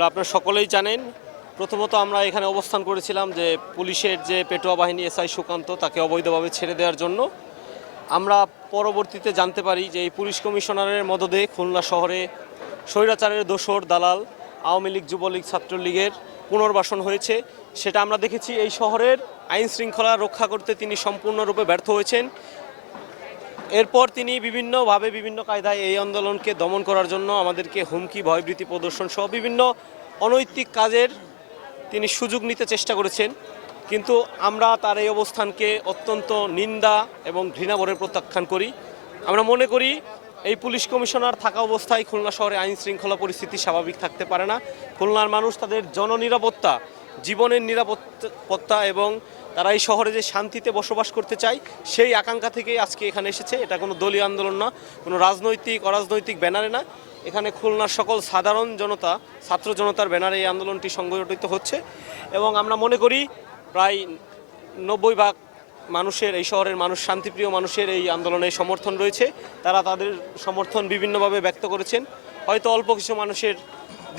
আসলে আপনারা সকলেই জানেন, প্রথমত আমরা এখানে অবস্থান করেছিলাম যে পুলিশের যে পেটোয়া বাহিনী এসআই সুকান্ত তাকে অবৈধভাবে ছেড়ে দেওয়ার জন্য। আমরা পরবর্তীতে জানতে পারি যে এই পুলিশ কমিশনারের মদদে খুলনা শহরে স্বৈরাচারের দোসর দালাল, আওয়ামী লীগ, যুবলীগ, ছাত্রলীগের পুনর্বাসন হয়েছে। সেটা আমরা দেখেছি এই শহরের আইন শৃঙ্খলা রক্ষা করতে তিনি সম্পূর্ণরূপে ব্যর্থ হয়েছেন। এরপর তিনি বিভিন্নভাবে বিভিন্ন কায়দায় এই আন্দোলনকে দমন করার জন্য আমাদেরকে হুমকি, ভয়ভীতি, প্রদর্শন সহ বিভিন্ন অনৈতিক কাজের তিনি সুযোগ নিতে চেষ্টা করেছেন। কিন্তু আমরা তার এই অবস্থানকে অত্যন্ত নিন্দা এবং ঘৃণাভরে প্রত্যাখ্যান করি। আমরা মনে করি এই পুলিশ কমিশনার থাকা অবস্থায় খুলনা শহরে আইন শৃঙ্খলা পরিস্থিতি স্বাভাবিক থাকতে পারে না। খুলনার মানুষ তাদের জননিরাপত্তা, জীবনের নিরাপত্তা এবং তারা এই শহরে যে শান্তিতে বসবাস করতে চায়, সেই আকাঙ্ক্ষা থেকেই আজকে এখানে এসেছে। এটা কোনো দলীয় আন্দোলন না, কোনো রাজনৈতিক, অরাজনৈতিক ব্যানারে না। এখানে খুলনার সকল সাধারণ জনতা, ছাত্র জনতার ব্যানারে এই আন্দোলনটি সংগঠিত হচ্ছে। এবং আমরা মনে করি, প্রায় নব্বই ভাগ মানুষের, এই শহরের মানুষ, শান্তিপ্রিয় মানুষের এই আন্দোলনে সমর্থন রয়েছে। তারা তাদের সমর্থন বিভিন্নভাবে ব্যক্ত করেছেন। হয়তো অল্প কিছু মানুষের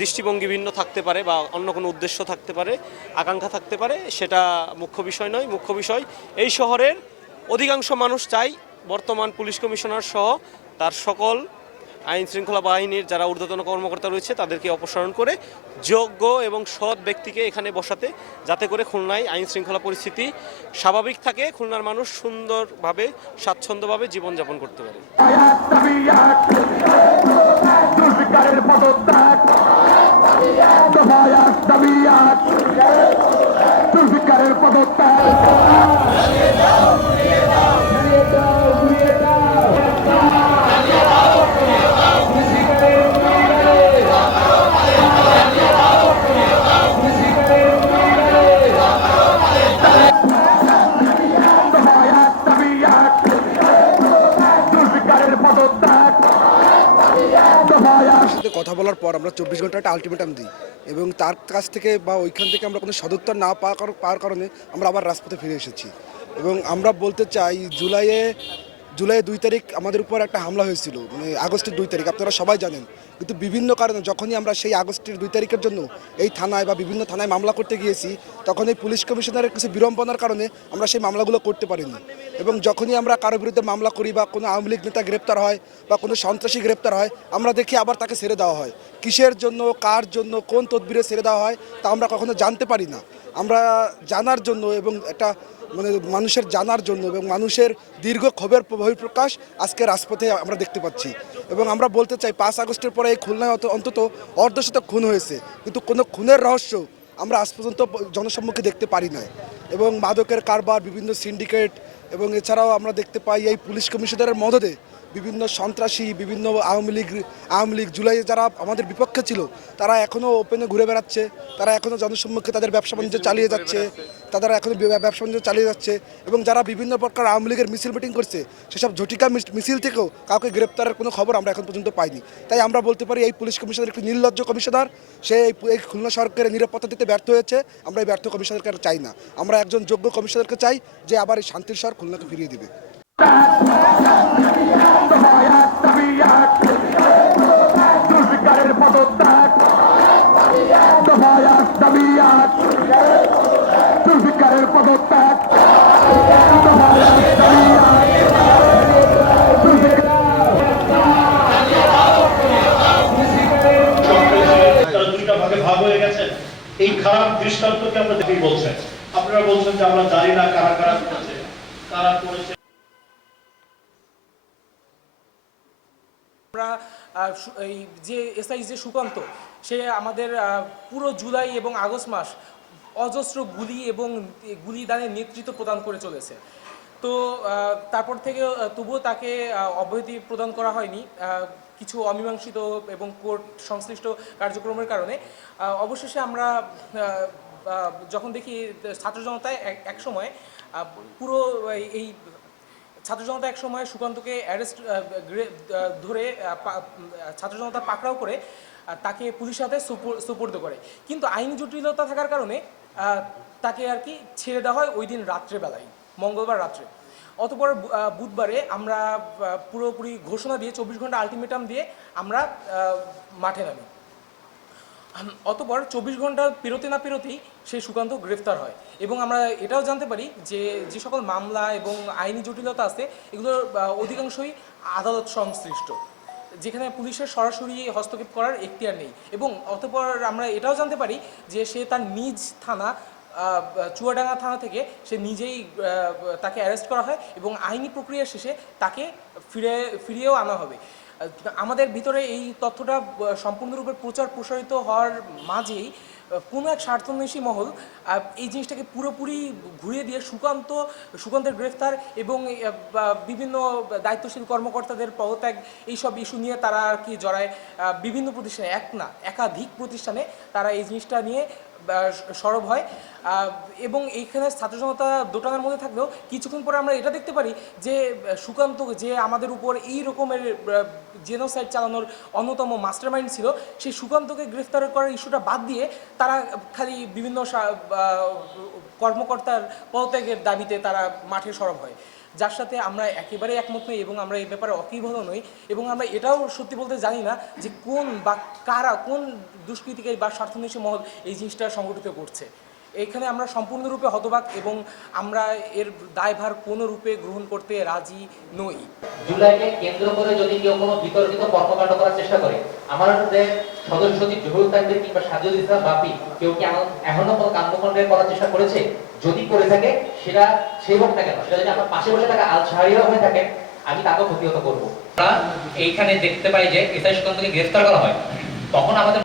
দৃষ্টিভঙ্গি ভিন্ন থাকতে পারে বা অন্য কোনো উদ্দেশ্য থাকতে পারে, আকাঙ্ক্ষা থাকতে পারে, সেটা মুখ্য বিষয় নয়। মুখ্য বিষয়, এই শহরের অধিকাংশ মানুষ চাই বর্তমান পুলিশ কমিশনার সহ তার সকল আইন শৃঙ্খলা বাহিনীর যারা ঊর্ধ্বতন কর্মকর্তা রয়েছে, তাদেরকে অপসারণ করে যোগ্য এবং সৎ ব্যক্তিকে এখানে বসাতে, যাতে করে খুলনায় আইন শৃঙ্খলা পরিস্থিতি স্বাভাবিক থাকে, খুলনার মানুষ সুন্দরভাবে, স্বাচ্ছন্দ্যভাবে জীবনযাপন করতে পারে। পদত্যাগ। কথা বলার পর আমরা চব্বিশ ঘণ্টা একটা আলটিমেটাম দিই। এবং তার কাছ থেকে বা ওইখান থেকে আমরা কোনো সদুত্তর না পাওয়ার কারণে আমরা আবার রাজপথে ফিরে এসেছি। এবং আমরা বলতে চাই, জুলাইয়ে জুলাইয়ের দুই তারিখ আমাদের উপর একটা হামলা হয়েছিল মানে আগস্টের দুই তারিখ, আপনারা সবাই জানেন। কিন্তু বিভিন্ন কারণে যখনই আমরা সেই আগস্টের দুই তারিখের জন্য এই থানায় বা বিভিন্ন থানায় মামলা করতে গিয়েছি তখন এই পুলিশ কমিশনারের কিছু বিড়ম্বনার কারণে আমরা সেই মামলাগুলো করতে পারিনি। এবং যখনই আমরা কারও বিরুদ্ধে মামলা করি বা কোনো আওয়ামী লীগ নেতা গ্রেপ্তার হয় বা কোনো সন্ত্রাসী গ্রেপ্তার হয়, আমরা দেখি আবার তাকে ছেড়ে দেওয়া হয়। কিসের জন্য, কার জন্য, কোন তদবিরে ছেড়ে দেওয়া হয় তা আমরা কখনো জানতে পারি না। আমরা জানার জন্য এবং একটা মানে মানুষের জানার জন্য এবং মানুষের দীর্ঘ ক্ষোভের বহিঃপ্রকাশ আজকে রাজপথে আমরা দেখতে পাচ্ছি। এবং আমরা বলতে চাই, পাঁচ আগস্টের পরে এই খুলনায় অন্তত অর্ধশত খুন হয়েছে। কিন্তু কোনো খুনের রহস্য আমরা আজ পর্যন্ত জনসম্মুখে দেখতে পারি না এবং মাদকের কারবার, বিভিন্ন সিন্ডিকেট এবং এছাড়াও আমরা দেখতে পাই এই পুলিশ কমিশনারের মদদে বিভিন্ন সন্ত্রাসী, বিভিন্ন আওয়ামী লীগ আওয়ামী লীগ জুলাই যারা আমাদের বিপক্ষে ছিল, তারা এখনও ওপেনে ঘুরে বেড়াচ্ছে, তারা এখনও জনসম্মুখে তাদের ব্যবসা বাণিজ্য চালিয়ে যাচ্ছে, তারা এখনও ব্যবসা বাণিজ্য চালিয়ে যাচ্ছে এবং যারা বিভিন্ন প্রকার আওয়ামী লীগের মিছিল মিটিং করছে, সেসব ঝটিকা মিছিল থেকেও কাউকে গ্রেপ্তারের কোনো খবর আমরা এখন পর্যন্ত পাইনি। তাই আমরা বলতে পারি এই পুলিশ কমিশনার একটি নির্লজ্জ কমিশনার, সে এই এই খুলনা সরকারের নিরাপত্তা দিতে ব্যর্থ হয়েছে, আমরা এই ব্যর্থ কমিশনারকে চাই না। আমরা একজন যোগ্য কমিশনারকে চাই, যে আবার এই শান্তির শহর খুলনাকে ফিরিয়ে দিবে। এই খারাপ দৃষ্টান্তকে আমরা দেখেই বলছেন, আপনারা বলছেন যে আমরা জানি না কারা কারা করেছে কারা করেছে। আমরা এই যে এসআই যে সুকান্ত, সে আমাদের পুরো জুলাই এবং আগস্ট মাস অজস্র গুলি এবং গুলি দানের নেতৃত্ব প্রদান করে চলেছে। তো তারপর থেকে তবুও তাকে অব্যাহতি প্রদান করা হয়নি কিছু অমীমাংসিত এবং কোর্ট সংশ্লিষ্ট কার্যক্রমের কারণে। অবশেষে আমরা যখন দেখি, ছাত্র জনতায় এক- সময় পুরো এই ছাত্র জনতা এক সময় সুকান্তকে অ্যারেস্ট ধরে ছাত্র জনতা পাকড়াও করে তাকে পুলিশের হাতে সুপুর- সুপর্দ করে। কিন্তু আইন জটিলতা থাকার কারণে তাকে আর কি ছেড়ে দেওয়া হয় ওই দিন রাত্রেবেলায়, মঙ্গলবার রাত্রে। অতপর বুধবারে আমরা পুরোপুরি ঘোষণা দিয়ে, চব্বিশ ঘণ্টা আলটিমেটাম দিয়ে আমরা মাঠে নামি। অতপর চব্বিশ ঘণ্টা পেরোতে না পেরোতেই সেই সুকান্ত গ্রেফতার হয়। এবং আমরা এটাও জানতে পারি যে যে সকল মামলা এবং আইনি জটিলতা আছে, এগুলোর অধিকাংশই আদালত সংশ্লিষ্ট। যেখানে পুলিশের সরাসরি হস্তক্ষেপ করার এখতিয়ার নেই। এবং অতপর আমরা এটাও জানতে পারি যে, সে তার নিজ থানা চুয়াডাঙ্গা থানা থেকে সে নিজেই তাকে অ্যারেস্ট করা হয় এবং আইনি প্রক্রিয়া শেষে তাকে ফিরে, ফিরিয়েও আনা হবে। আমাদের ভিতরে এই তথ্যটা সম্পূর্ণরূপে প্রচার প্রসারিত হওয়ার মাঝেই কোনো এক স্বার্থন্বেষী মহল এই জিনিসটাকে পুরোপুরি ঘুরিয়ে দিয়ে সুকান্ত, সুকান্তের গ্রেফতার এবং বিভিন্ন দায়িত্বশীল কর্মকর্তাদের পদত্যাগ, এইসব ইস্যু নিয়ে তারা আর কি জড়ায়। বিভিন্ন প্রতিষ্ঠানে, এক না, একাধিক প্রতিষ্ঠানে তারা এই জিনিসটা নিয়ে সরব হয়। এবং এইখানে ছাত্র জনতা দোটানার মধ্যে থাকলেও কিছুক্ষণ পরে আমরা এটা দেখতে পারি যে সুকান্ত যে আমাদের উপর এই রকমের জেনোসাইড চালানোর অন্যতম মাস্টারমাইন্ড ছিল সেই সুকান্তকে গ্রেফতার করার ইস্যুটা বাদ দিয়ে তারা খালি বিভিন্ন কর্মকর্তার পদত্যাগের দাবিতে তারা মাঠে সরব হয়। যার সাথে আমরা একেবারেই একমত নই এবং আমরা এই ব্যাপারে অকিবহ নই এবং আমরা এটাও সত্যি বলতে জানি না যে কোন বা কারা কোন দুষ্কৃতিকারী বা স্বার্থন্বেষী মহল এই জিনিসটা সংগঠিত করছে। এখানে আমরা সম্পূর্ণরূপে হতবাক এবং আমরা এর দায়ভার কোনো রূপে গ্রহণ করতে রাজি নই। জুলাইকে কেন্দ্র করে যদি কেউ কোনো বিতর্কিত কর্মকাণ্ড করার চেষ্টা করে আমাদের সদস্য সচিব জহুরুল তাকবীর কিংবা সাজিদুল ইসলাম বাপি কেউ কি এখনও কোনো কাণ্ডকাণ্ড করার চেষ্টা করেছে? যদি করে থাকে, সেটা সেই হোক না কেন, সেটা যদি আমার পাশে বসে থাকা আল শাহরিরা হয়ে থাকেন, আমি তাকেও প্রতিহত করব। এইখানে দেখতে পাই যে এসআই সুকান্তকে গ্রেফতার করা হয়। তখন আমাদের